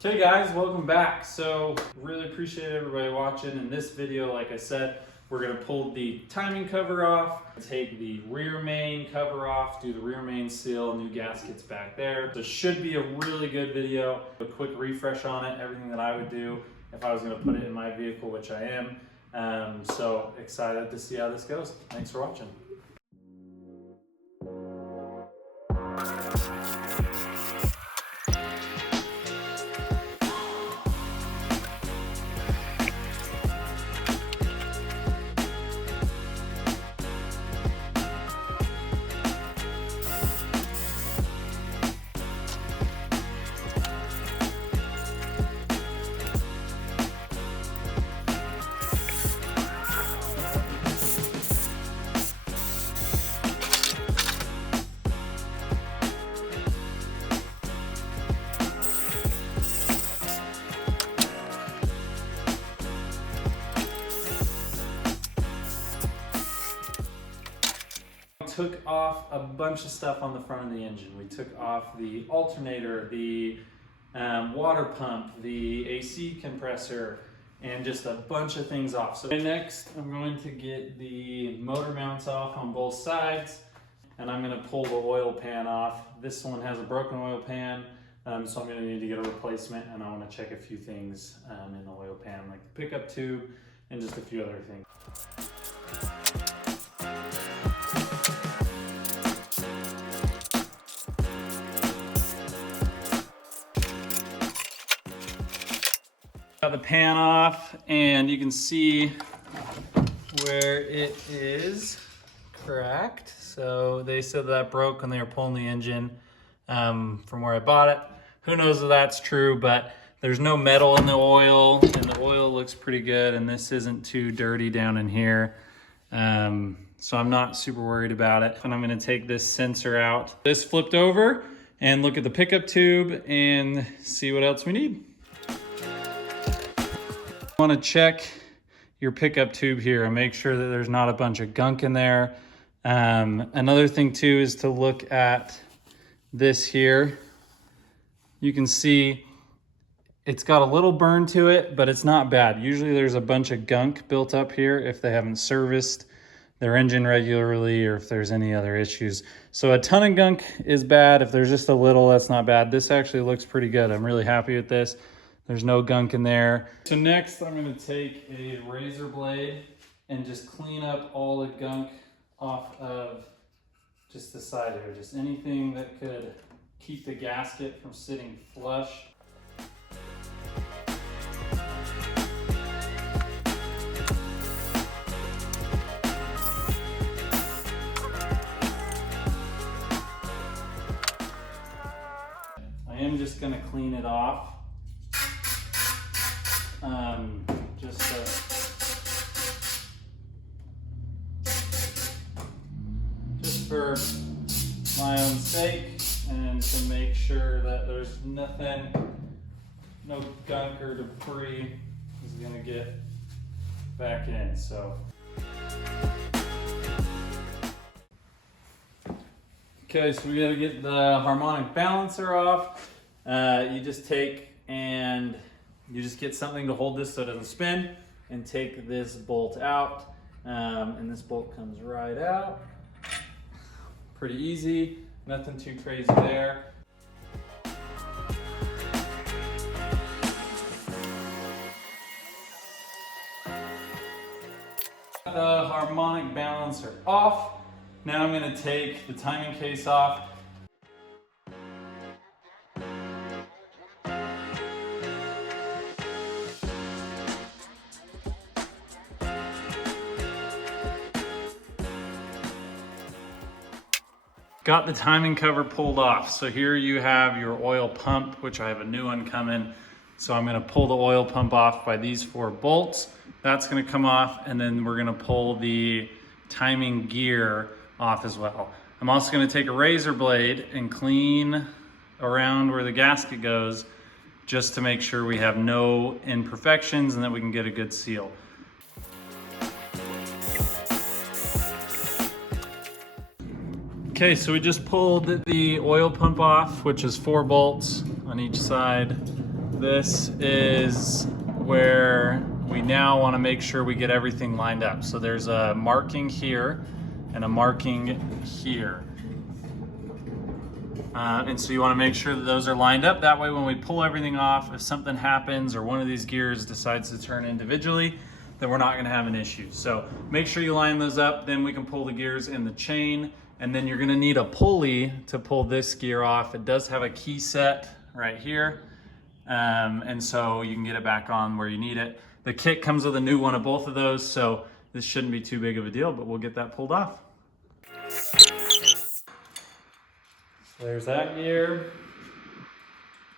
Hey guys, welcome back. So really appreciate everybody watching. In this video, like I said, we're gonna pull the timing cover off, take the rear main cover off, do the rear main seal, new gaskets back there. This should be a really good video. A quick refresh on it, everything that I would do if I was gonna put it in my vehicle, which I am. So excited to see how this goes. Thanks for watching. Took off a bunch of stuff on the front of the engine. We took off the alternator, the water pump, the AC compressor, and just a bunch of things off. So next, I'm going to get the motor mounts off on both sides, and I'm going to pull the oil pan off. This one has a broken oil pan, so I'm going to need to get a replacement, and I want to check a few things in the oil pan, like the pickup tube and just a few other things. Got the pan off, and you can see where it is cracked. So they said that broke when they were pulling the engine from where I bought it. Who knows if that's true, but there's no metal in the oil, and the oil looks pretty good, and this isn't too dirty down in here. So I'm not super worried about it. And I'm gonna take this sensor out. This flipped over and look at the pickup tube and see what else we need. Want to check your pickup tube here and make sure that there's not a bunch of gunk in there. Another thing too is to look at this here. You can see it's got a little burn to it, but it's not bad. Usually there's a bunch of gunk built up here if they haven't serviced their engine regularly or if there's any other issues. So a ton of gunk is bad. If there's just a little, that's not bad. This actually looks pretty good. I'm really happy with this. There's no gunk in there. So next I'm gonna take a razor blade and just clean up all the gunk off of just the side here. Just anything that could keep the gasket from sitting flush. I am just gonna clean it off. Just for my own sake, and to make sure that there's nothing, no gunk or debris is gonna get back in. So okay, so we gotta get the harmonic balancer off. You just take and you just get something to hold this so it doesn't spin, and take this bolt out, and this bolt comes right out. Pretty easy, nothing too crazy there. The harmonic balancer off. Now I'm going to take the timing case off. Got the timing cover pulled off. So here you have your oil pump, which I have a new one coming. So I'm gonna pull the oil pump off by these 4 bolts. That's gonna come off, and then we're gonna pull the timing gear off as well. I'm also gonna take a razor blade and clean around where the gasket goes, just to make sure we have no imperfections and that we can get a good seal. Okay, so we just pulled the oil pump off, which is 4 bolts on each side. this is where we now want to make sure we get everything lined up. So there's a marking here and a marking here. And so you want to make sure that those are lined up. That way when we pull everything off, if something happens or one of these gears decides to turn individually, then we're not going to have an issue. So make sure you line those up, then we can pull the gears in the chain. And then you're going to need a pulley to pull this gear off. It does have a key set right here. And so you can get it back on where you need it. The kit comes with a new one of both of those, so this shouldn't be too big of a deal, but we'll get that pulled off. So there's that gear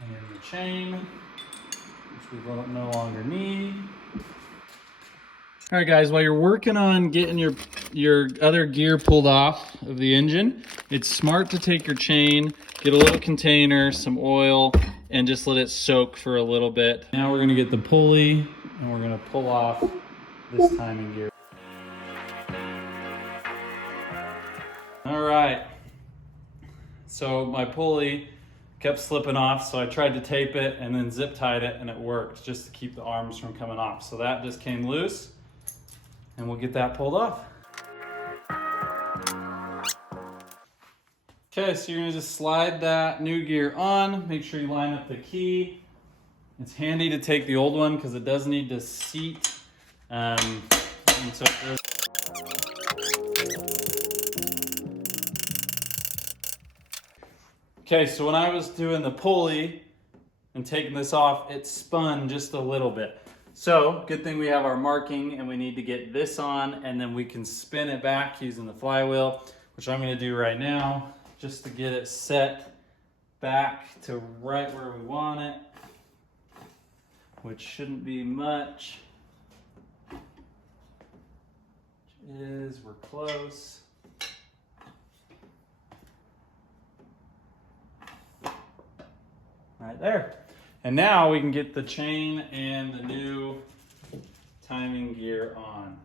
and the chain, which we will no longer need. All right, guys, while you're working on getting your other gear pulled off of the engine, it's smart to take your chain, get a little container, some oil, and just let it soak for a little bit. Now we're gonna get the pulley and we're gonna pull off this timing gear. All right, so my pulley kept slipping off, so I tried to tape it and then zip tied it, and it worked just to keep the arms from coming off. So that just came loose, and we'll get that pulled off. Okay, so you're gonna just slide that new gear on, make sure you line up the key. It's handy to take the old one because it does need to seat. And so okay, so when I was doing the pulley and taking this off, it spun just a little bit. So good thing we have our marking, and we need to get this on, and then we can spin it back using the flywheel, which I'm gonna do right now, just to get it set back to right where we want it, which shouldn't be much. We're close. Right there. And now we can get the chain and the new timing gear on.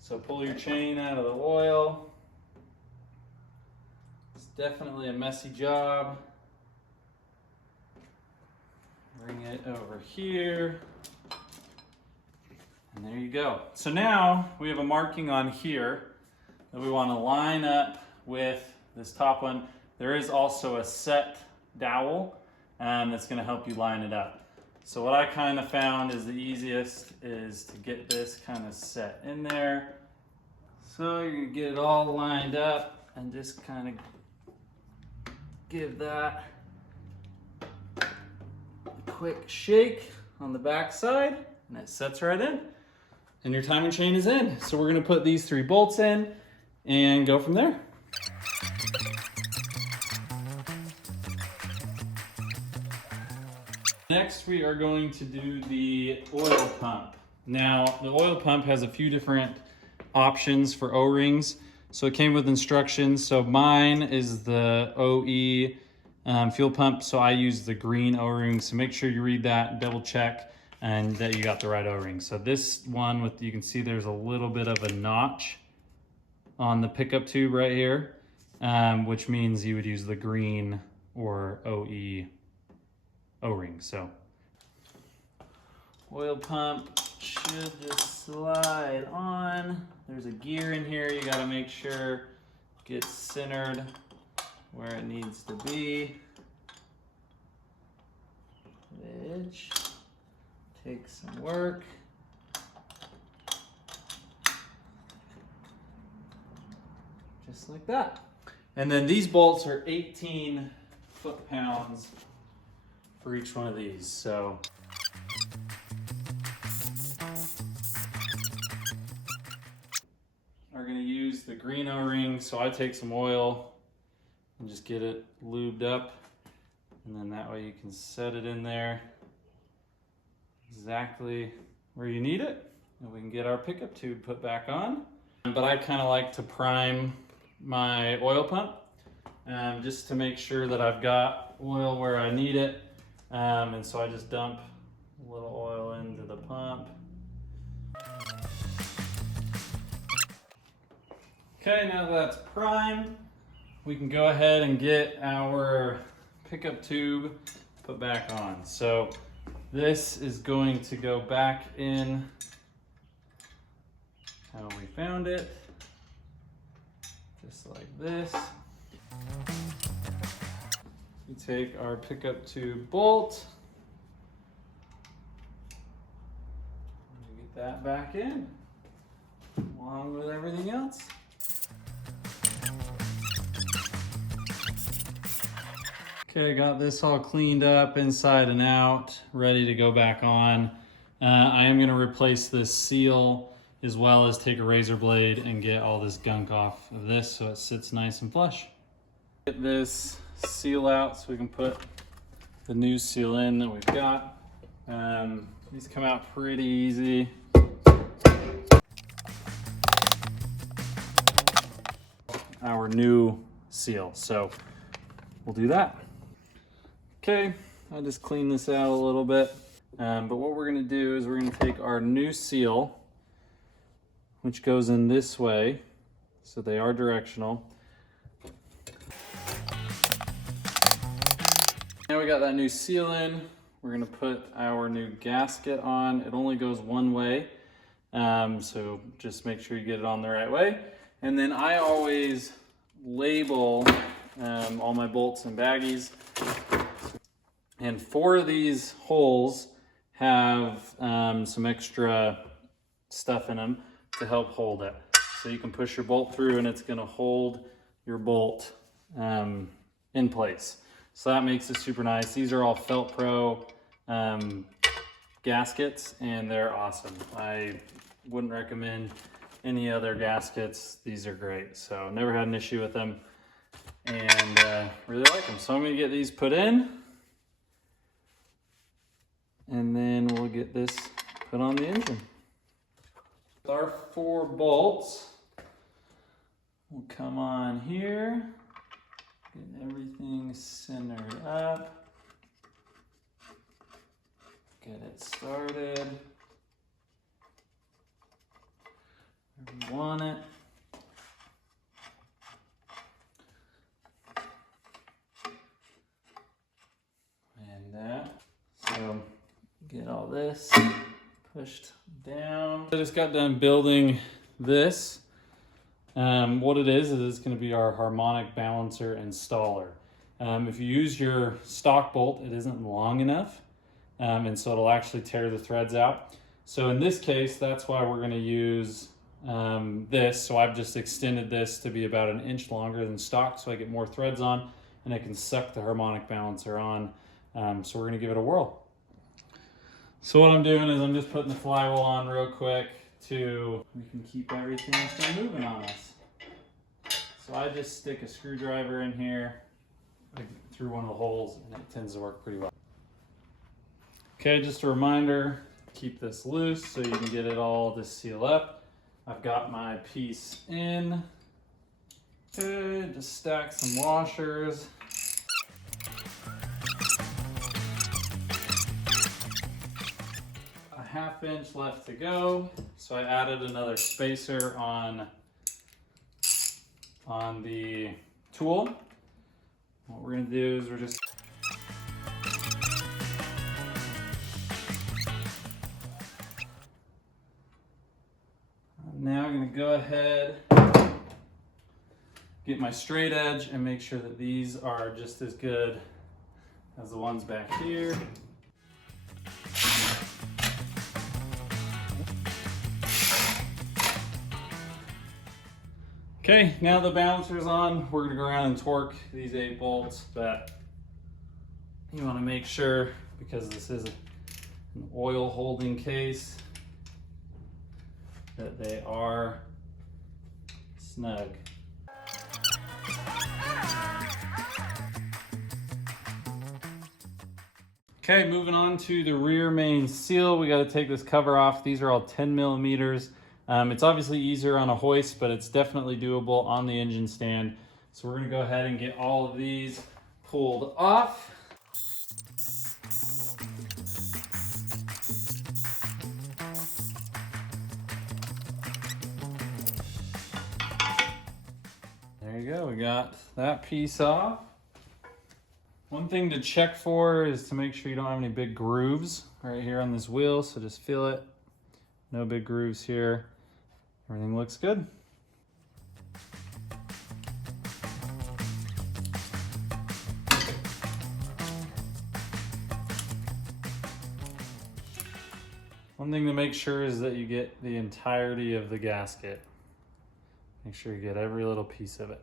So pull your chain out of the oil. It's definitely a messy job. Bring it over here. And there you go. So now we have a marking on here that we want to line up with this top one. There is also a set dowel that's going to help you line it up. So what I kind of found is the easiest is to get this kind of set in there. So you're going to get it all lined up and just kind of give that a quick shake on the back side, and it sets right in. And your timing chain is in. So we're going to put these 3 bolts in and go from there. Next, we are going to do the oil pump. Now, the oil pump has a few different options for O-rings. So it came with instructions. So mine is the OE fuel pump. So I use the green O-ring. So make sure you read that, double check, and that you got the right O-ring. So this one, you can see there's a little bit of a notch on the pickup tube right here, which means you would use the green or OE O-ring. So oil pump should just slide on. There's a gear in here. You got to make sure it gets centered where it needs to be. Which takes some work. Just like that. And then these bolts are 18 foot-pounds for each one of these. So are going to use the green O-ring. So I take some oil and just get it lubed up, and then that way you can set it in there exactly where you need it, and we can get our pickup tube put back on. But I kind of like to prime my oil pump just to make sure that I've got oil where I need it. And so I just dump a little oil into the pump. Okay, now that that's primed, we can go ahead and get our pickup tube put back on. So this is going to go back in how we found it, just like this. We take our pickup tube bolt, get that back in, along with everything else. Okay, got this all cleaned up inside and out, ready to go back on. I am gonna replace this seal as well as take a razor blade and get all this gunk off of this so it sits nice and flush. Get this seal out so we can put the new seal in that we've got. These come out pretty easy. Our new seal, so we'll do that. Okay, I just cleaned this out a little bit, but what we're gonna do is we're gonna take our new seal, which goes in this way, so they are directional. Now we got that new seal in, we're gonna put our new gasket on. It only goes one way, so just make sure you get it on the right way. And then I always label all my bolts and baggies. And 4 of these holes have some extra stuff in them to help hold it. So you can push your bolt through and it's gonna hold your bolt in place. So that makes it super nice. These are all Felt Pro gaskets and they're awesome. I wouldn't recommend any other gaskets. These are great. So never had an issue with them and really like them. So I'm gonna get these put in. And then we'll get this put on the engine. With our 4 bolts, we'll come on here, get everything centered up, get it started where we want it. And so get all this pushed down. I just got done building this. What it is it's going to be our harmonic balancer installer. If you use your stock bolt, it isn't long enough, and so it'll actually tear the threads out. So in this case, that's why we're going to use this. So I've just extended this to be about 1 inch longer than stock so I get more threads on and I can suck the harmonic balancer on. So we're going to give it a whirl. So what I'm doing is I'm just putting the flywheel on real quick we can keep everything from moving on us. So I just stick a screwdriver in here through one of the holes and it tends to work pretty well. Okay, just a reminder, keep this loose so you can get it all to seal up. I've got my piece in. Okay, just stack some washers. A 1/2 inch left to go. So I added another spacer on the tool. What we're gonna do is we're just now I'm gonna go ahead, get my straight edge and make sure that these are just as good as the ones back here. Okay, now the balancer's on, we're gonna go around and torque these 8 bolts, but you wanna make sure, because this is an oil holding case, that they are snug. Okay, moving on to the rear main seal. We gotta take this cover off. These are all 10 millimeters. It's obviously easier on a hoist, but it's definitely doable on the engine stand. So we're gonna go ahead and get all of these pulled off. There you go, we got that piece off. One thing to check for is to make sure you don't have any big grooves right here on this wheel. So just feel it. No big grooves here. Everything looks good. One thing to make sure is that you get the entirety of the gasket. Make sure you get every little piece of it.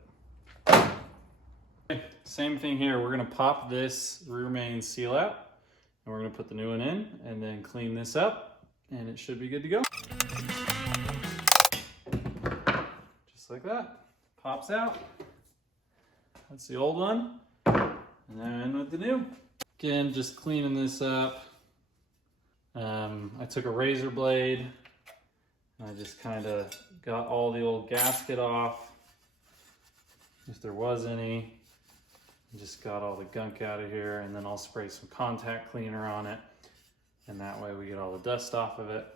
Okay, same thing here. We're gonna pop this rear main seal out and we're gonna put the new one in and then clean this up and it should be good to go. Just like that. Pops out. That's the old one. And then with the new. Again, just cleaning this up. I took a razor blade and I just kind of got all the old gasket off, if there was any. Just got all the gunk out of here, and then I'll spray some contact cleaner on it, and that way we get all the dust off of it.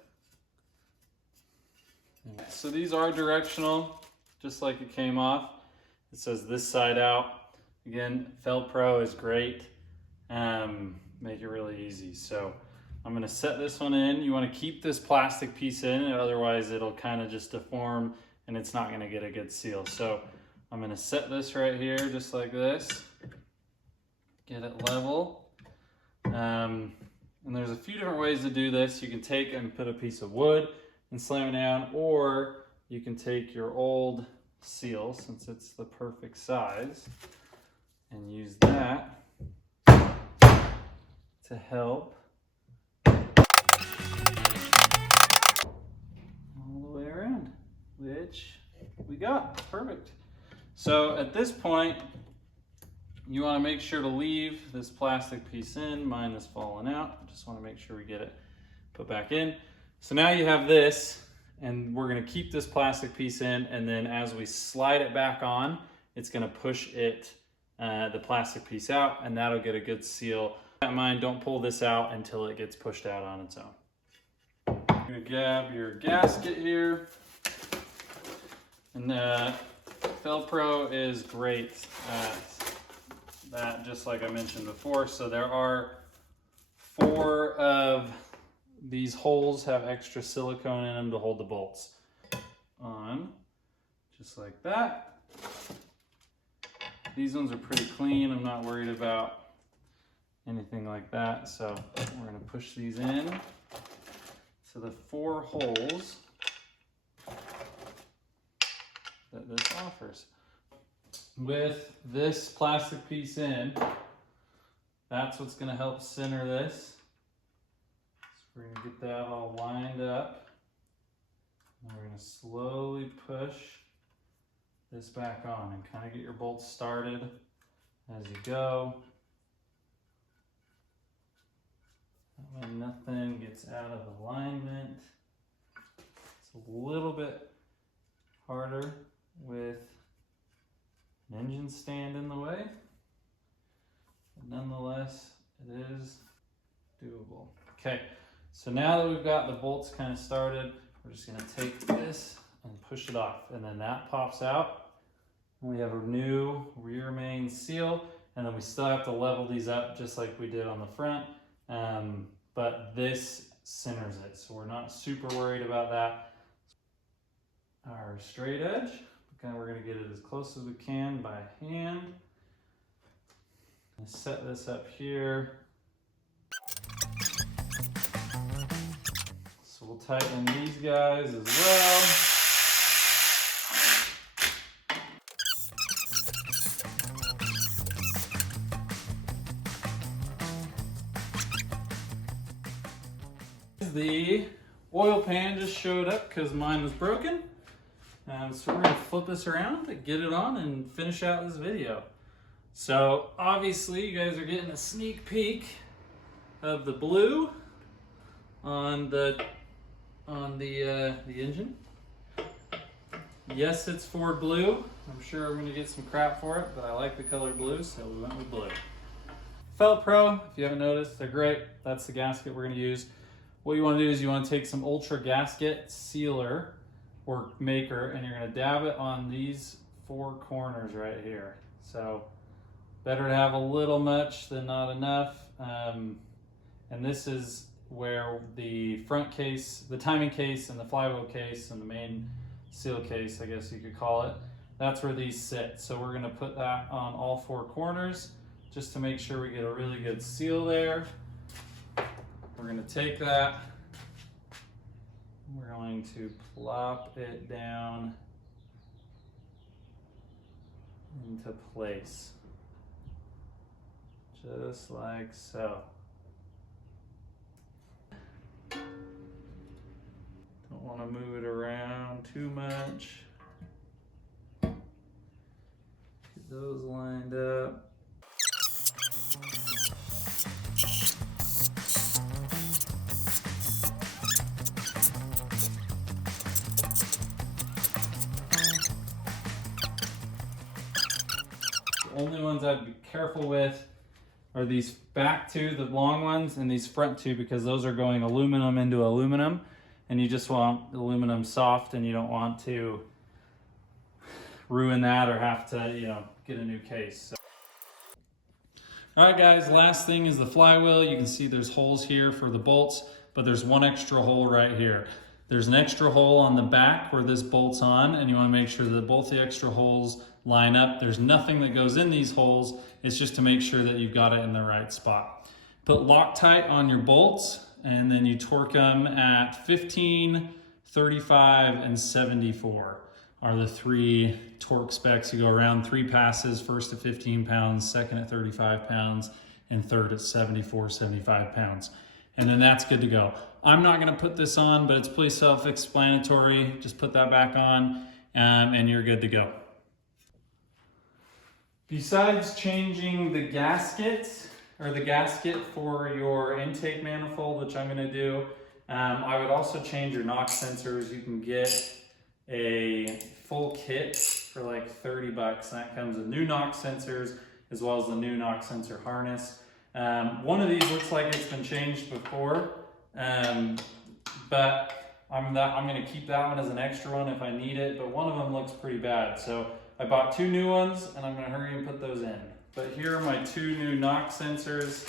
So these are directional, just like it came off. It says this side out. Again, Felt Pro is great. Make it really easy. So I'm gonna set this one in. You wanna keep this plastic piece in, otherwise it'll kind of just deform and it's not gonna get a good seal. So I'm gonna set this right here, just like this. Get it level. And there's a few different ways to do this. You can take and put a piece of wood and slam it down, or you can take your old seal, since it's the perfect size, and use that to help all the way around, which we got. Perfect. So at this point, you want to make sure to leave this plastic piece in. Mine is falling out. Just want to make sure we get it put back in. So now you have this, and we're going to keep this plastic piece in, and then as we slide it back on, it's going to push it, the plastic piece out, and that'll get a good seal. Keep in mind, don't pull this out until it gets pushed out on its own. You're going to grab your gasket here, and Felt Pro is great at that, just like I mentioned before. So there are 4 of these holes have extra silicone in them to hold the bolts on, just like that. These ones are pretty clean. I'm not worried about anything like that. So we're going to push these in to the 4 holes that this offers. With this plastic piece in, that's what's going to help center this. So we're going to get that all lined up. And we're going to slowly push this back on and kind of get your bolts started as you go. That way nothing gets out of alignment. It's a little bit harder with an engine stand in the way, but nonetheless it is doable. Okay, so now that we've got the bolts kind of started, we're just going to take this and push it off, and then that pops out, and we have a new rear main seal. And then we still have to level these up just like we did on the front, but this centers it, so we're not super worried about that. Our straight edge, we're going to get it as close as we can by hand. Set this up here. So we'll tighten these guys as well. The oil pan just showed up because mine was broken. So we're going to flip this around to get it on and finish out this video. So obviously you guys are getting a sneak peek of the blue on the engine. Yes, it's Ford blue. I'm sure I'm going to get some crap for it, but I like the color blue, so we went with blue. Felt Pro, if you haven't noticed, they're great. That's the gasket we're going to use. What you want to do is you want to take some Ultra Gasket Sealer or Maker, and you're going to dab it on these 4 corners right here. So Better to have a little much than not enough. And this is where the front case, the timing case and the flywheel case and the main seal case, I guess you could call it, that's where these sit. So we're gonna put that on all four corners just to make sure we get a really good seal there. We're gonna take that, we're going to plop it down into place, just like so. Don't want to move it around too much. Get those lined up. The only ones I'd be careful with are these back two, the long ones, and these front two, because those are going aluminum into aluminum, and you just want aluminum soft, and you don't want to ruin that or have to, you know, get a new case. So. All right, guys, last thing is the flywheel. You can see there's holes here for the bolts, but there's one extra hole right here. There's an extra hole on the back where this bolts on, and you want to make sure that both the extra holes line up. There's nothing that goes in these holes. It's just to make sure that you've got it in the right spot. Put Loctite on your bolts, and then you torque them at 15, 35, and 74 are the three torque specs. You go around 3 passes, first at 15 pounds, second at 35 pounds, and third at 74, 75 pounds. And then that's good to go. I'm not gonna put this on, but it's pretty self-explanatory. Just put that back on, and you're good to go. Besides changing the gasket, or the gasket for your intake manifold, which I'm gonna do, I would also change your knock sensors. You can get a full kit for like 30 bucks. And that comes with new knock sensors, as well as the new knock sensor harness. One of these looks like it's been changed before, but I'm gonna keep that one as an extra one if I need it, but one of them looks pretty bad. So I bought 2 new ones, and I'm gonna hurry and put those in. But here are my 2 new knock sensors.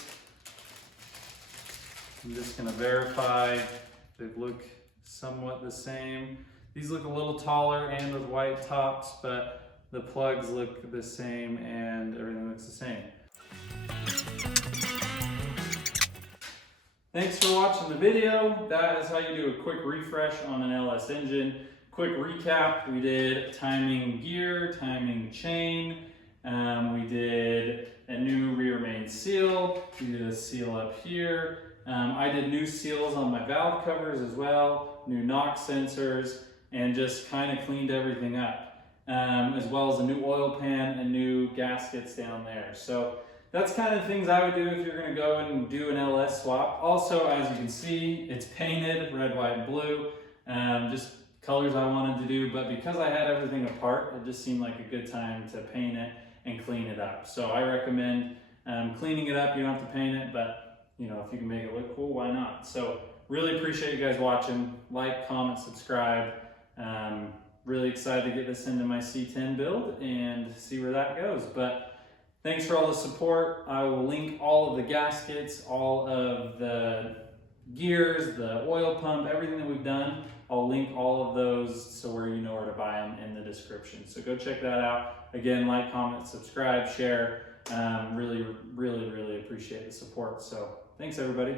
I'm just gonna verify they look somewhat the same. These look a little taller and with white tops, but the plugs look the same and everything looks the same. Thanks for watching the video. That is how you do a quick refresh on an LS engine. Quick recap, we did timing gear, timing chain, we did a new rear main seal, we did a seal up here. I did new seals on my valve covers as well, new knock sensors, and just kind of cleaned everything up, as well as a new oil pan and new gaskets down there. So that's kind of things I would do if you're going to go and do an LS swap. Also, as you can see, it's painted red, white, and blue, just colors I wanted to do, but because I had everything apart, it just seemed like a good time to paint it and clean it up. So I recommend cleaning it up. You don't have to paint it, but you know, if you can make it look cool, why not? So really appreciate you guys watching. Like, comment, subscribe. Really excited to get this into my C10 build and see where that goes. But thanks for all the support. I will link all of the gaskets, all of the gears, the oil pump, everything that we've done. I'll link all of those so where you know where to buy them in the description. So go check that out. Again, like, comment, subscribe, share. Really appreciate the support. So thanks, everybody.